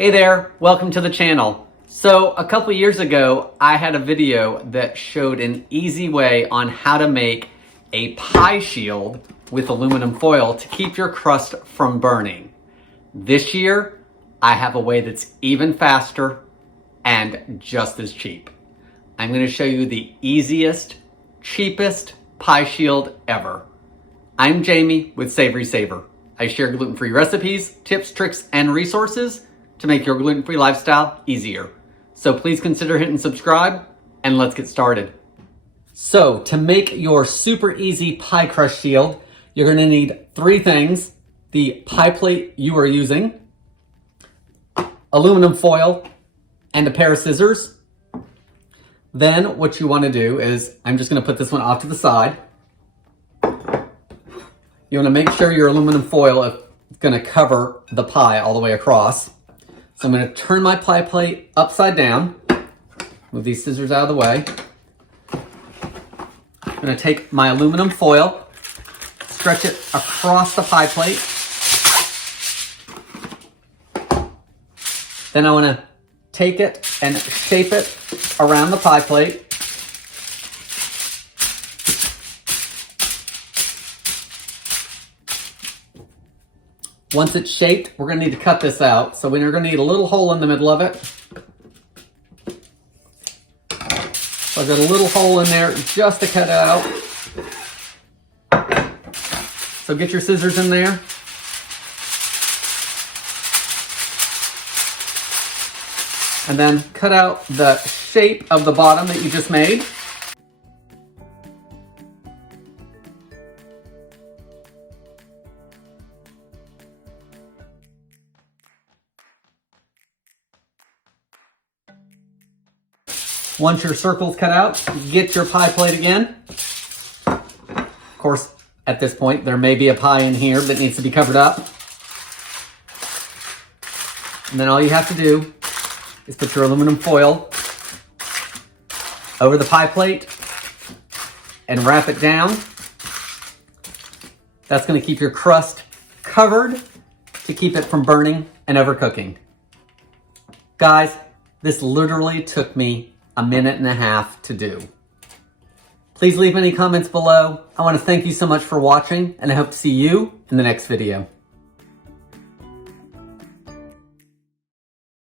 Hey there, welcome to the channel. So a couple years ago, I had a video that showed an easy way on how to make a pie shield with aluminum foil to keep your crust from burning. This year, I have a way that's even faster and just as cheap. I'm going to show you the easiest, cheapest pie shield ever. I'm Jamie with SavorySaver. I share gluten-free recipes, tips, tricks, and resources to make your gluten-free lifestyle easier. So please consider hitting subscribe and let's get started. So to make your super easy pie crust shield, you're gonna need three things: the pie plate you are using, aluminum foil, and a pair of scissors. Then what you wanna do is, I'm just gonna put this one off to the side. You wanna make sure your aluminum foil is gonna cover the pie all the way across. So I'm going to turn my pie plate upside down, move these scissors out of the way. I'm going to take my aluminum foil, stretch it across the pie plate. Then I want to take it and shape it around the pie plate. Once it's shaped, we're going to need to cut this out. So we're going to need a little hole in the middle of it. So I've got a little hole in there just to cut out. So get your scissors in there. And then cut out the shape of the bottom that you just made. Once your circle's cut out, get your pie plate again. Of course, at this point, there may be a pie in here that needs to be covered up. And then all you have to do is put your aluminum foil over the pie plate and wrap it down. That's going to keep your crust covered to keep it from burning and overcooking. Guys, this literally took me a minute and a half to do. Please leave any comments below. I want to thank you so much for watching, and I hope to see you in the next video.